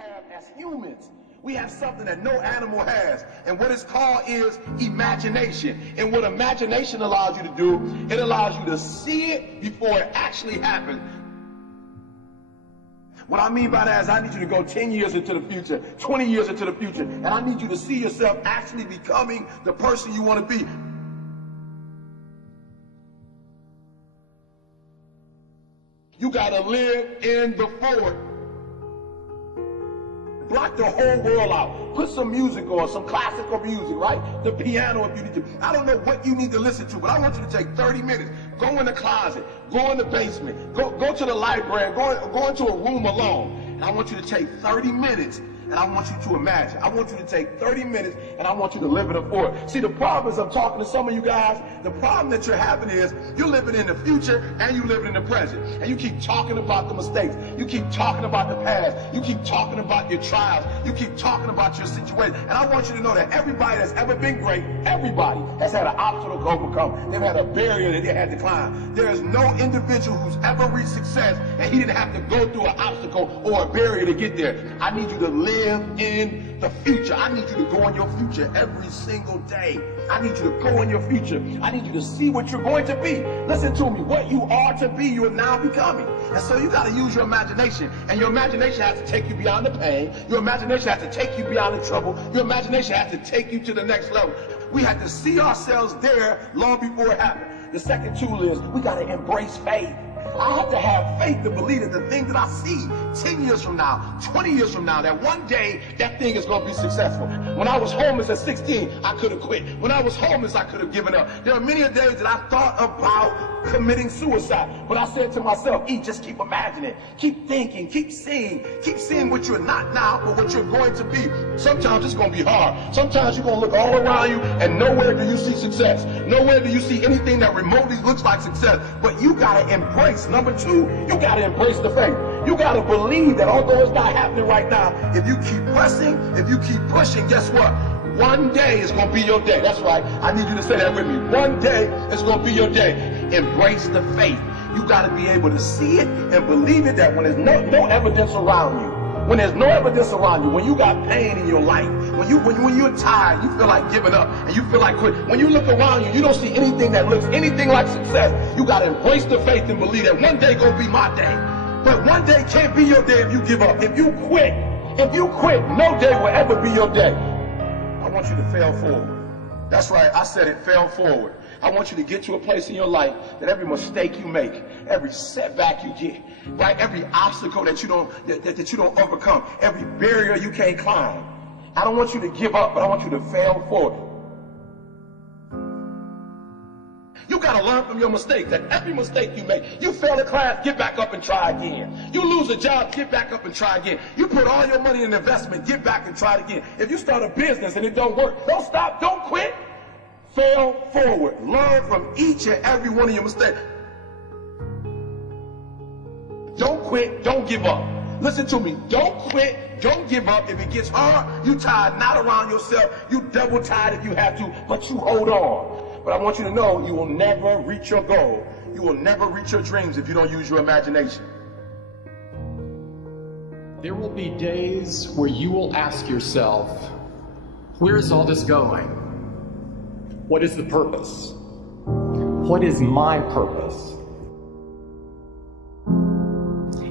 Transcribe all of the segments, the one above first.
have as humans. We have something that no animal has, and what it's called is imagination. And what imagination allows you to do, it allows you to see it before it actually happens. What I mean by that is I need you to go 10 years into the future, 20 years into the future, and I need you to see yourself actually becoming the person you want to be. You gotta live in the forward. Block the whole world out. Put some music on, some classical music, right? The piano if you need to. I don't know what you need to listen to, but I want you to take 30 minutes. Go in the closet, go in the basement, go to the library, go into a room alone. And I want you to take 30 minutes and I want you to imagine. I want you to take 30 minutes and I want you to live in the forward. See, the problem is I'm talking to some of you guys, the problem that you're having is you're living in the future and you're living in the present. And you keep talking about the mistakes. You keep talking about the past. You keep talking about your trials. You keep talking about your situation. And I want you to know that everybody that's ever been great, everybody has had an obstacle to overcome. They've had a barrier that they had to climb. There is no individual who's ever reached success and he didn't have to go through an obstacle or a barrier to get there. I need you to live in the future. I need you to go in your future every single day. I need you to go in your future. I need you to see what you're going to be. Listen to me. What you are to be, you're now becoming. And so you got to use your imagination. And your imagination has to take you beyond the pain. Your imagination has to take you beyond the trouble. Your imagination has to take you to the next level. We had to see ourselves there long before it happened. The second tool is we got to embrace faith. I have to have faith to believe that the thing that I see 10 years from now, 20 years from now, that one day that thing is going to be successful. When I was homeless at 16, I could have quit. When I was homeless, I could have given up. There are many days that I thought about committing suicide. But I said to myself, just keep imagining, keep thinking, keep seeing what you're not now, but what you're going to be. Sometimes it's going to be hard. Sometimes you're going to look all around you and nowhere do you see success. Nowhere do you see anything that remotely looks like success. But you got to embrace. Number two, you got to embrace the faith. You got to believe that although it's not happening right now, if you keep pressing, if you keep pushing, guess what? One day is going to be your day. That's right. I need you to say that with me. One day is going to be your day. Embrace the faith. You got to be able to see it and believe it, that when there's no evidence around you, when there's no evidence around you, when you got pain in your life, when you're tired, you feel like giving up and you feel like quitting. When you look around you, you don't see anything that looks anything like success. You got to embrace the faith and believe that one day gonna be my day. But one day can't be your day if you give up. If you quit, no day will ever be your day. I want you to fail forward. That's right, I said it, fail forward. I want you to get to a place in your life that every mistake you make, every setback you get, right, every obstacle that you don't overcome, every barrier you can't climb. I don't want you to give up, but I want you to fail forward. You got to learn from your mistakes, that every mistake you make, you fail a class, get back up and try again. You lose a job, get back up and try again. You put all your money in investment, get back and try it again. If you start a business and it don't work, don't stop, don't quit. Fail forward. Learn from each and every one of your mistakes. Don't quit, don't give up. Listen to me, don't quit, don't give up. If it gets hard, you tired, not around yourself. You double tired if you have to, but you hold on. But I want you to know you will never reach your goal. You will never reach your dreams if you don't use your imagination. There will be days where you will ask yourself, where is all this going? What is the purpose? What is my purpose?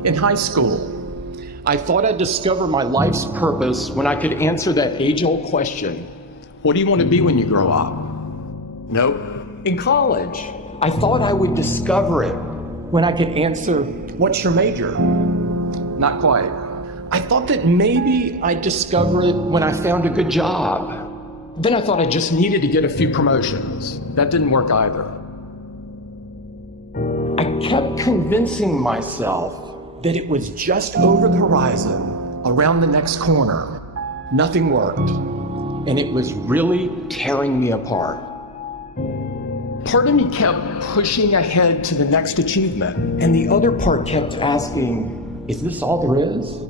In high school, I thought I'd discover my life's purpose when I could answer that age-old question, what do you want to be when you grow up? Nope. In college, I thought I would discover it when I could answer, what's your major? Not quite. I thought that maybe I'd discover it when I found a good job. Then I thought I just needed to get a few promotions. That didn't work either. I kept convincing myself that it was just over the horizon, around the next corner. Nothing worked, and it was really tearing me apart. Part of me kept pushing ahead to the next achievement, and the other part kept asking, is this all there is?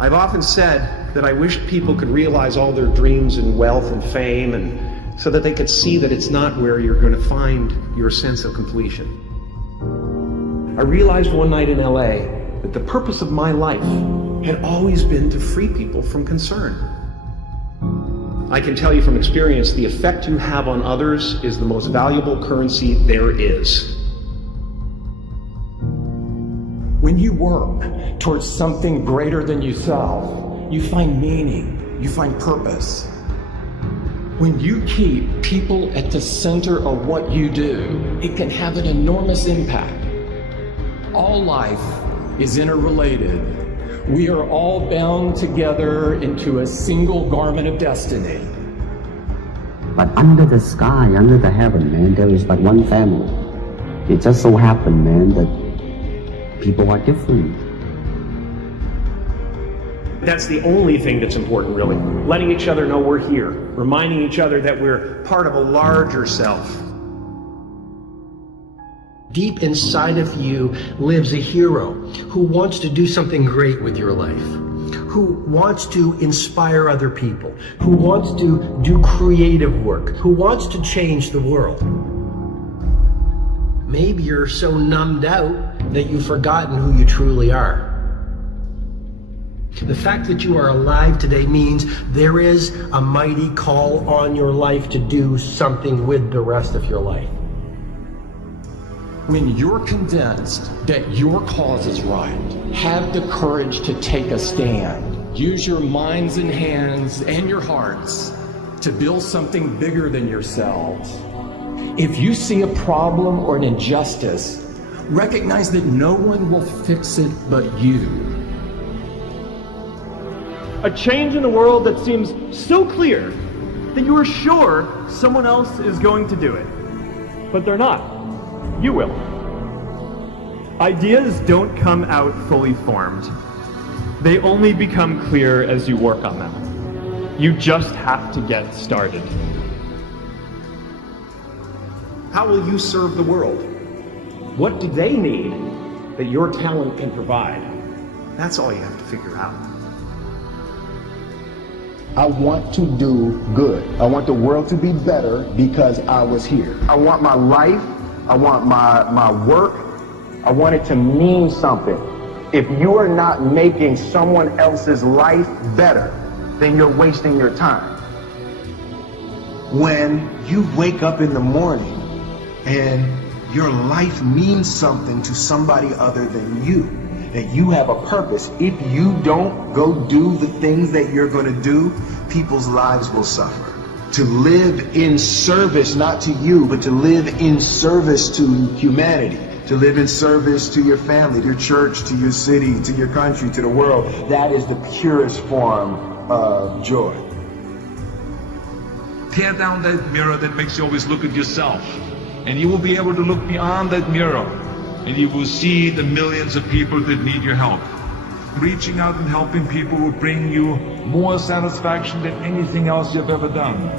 I've often said that I wish people could realize all their dreams and wealth and fame, and so that they could see that it's not where you're going to find your sense of completion. I realized one night in LA that the purpose of my life had always been to free people from concern. I can tell you from experience, the effect you have on others is the most valuable currency there is. When you work towards something greater than yourself, you find meaning, you find purpose. When you keep people at the center of what you do, it can have an enormous impact. All life is interrelated. We are all bound together into a single garment of destiny. But under the sky, under the heaven, man, there is but one family. It just so happened, man, that people are different. That's the only thing that's important, really. Letting each other know we're here. Reminding each other that we're part of a larger self. Deep inside of you lives a hero who wants to do something great with your life, who wants to inspire other people, who wants to do creative work, who wants to change the world. Maybe you're so numbed out that you've forgotten who you truly are. The fact that you are alive today means there is a mighty call on your life to do something with the rest of your life. When you're convinced that your cause is right, have the courage to take a stand. Use your minds and hands and your hearts to build something bigger than yourselves. If you see a problem or an injustice, recognize that no one will fix it but you. A change in the world that seems so clear that you are sure someone else is going to do it. But they're not. You will. Ideas don't come out fully formed. They only become clear as you work on them. You just have to get started. How will you serve the world? What do they need that your talent can provide? That's all you have to figure out. I want to do good. I want the world to be better because I was here. I want my life, I want my work, I want it to mean something. If you are not making someone else's life better, then you're wasting your time. When you wake up in the morning and your life means something to somebody other than you, that you have a purpose. If you don't go do the things that you're going to do, people's lives will suffer. To live in service, not to you, but to live in service to humanity, to live in service to your family, to your church, to your city, to your country, to the world, that is the purest form of joy. Tear down that mirror that makes you always look at yourself, and you will be able to look beyond that mirror, and you will see the millions of people that need your help. Reaching out and helping people will bring you more satisfaction than anything else you've ever done.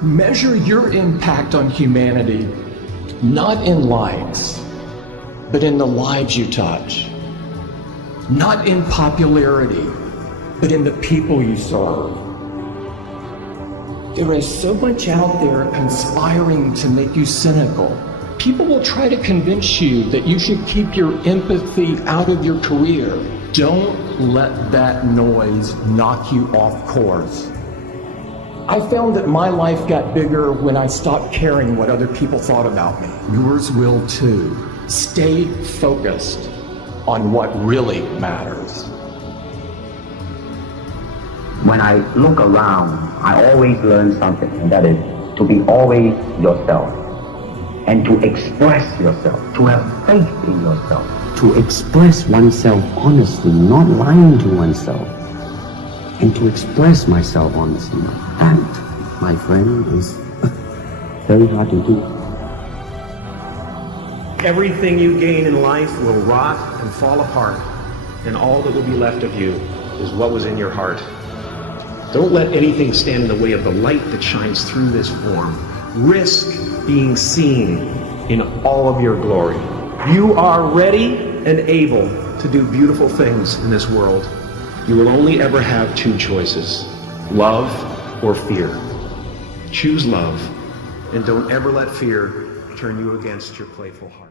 Measure your impact on humanity, not in likes, but in the lives you touch. Not in popularity, but in the people you serve. There is so much out there conspiring to make you cynical. People will try to convince you that you should keep your empathy out of your career. Don't let that noise knock you off course. I found that my life got bigger when I stopped caring what other people thought about me. Yours will too. Stay focused on what really matters. When I look around, I always learn something, and that is to be always yourself. And to express yourself, to have faith in yourself, to express oneself honestly, not lying to oneself, and to express myself honestly. That, my friend, is very hard to do. Everything you gain in life will rot and fall apart, and all that will be left of you is what was in your heart. Don't let anything stand in the way of the light that shines through this form. Risk being seen in all of your glory. You are ready and able to do beautiful things in this world. You will only ever have two choices, love or fear. Choose love, and don't ever let fear turn you against your playful heart.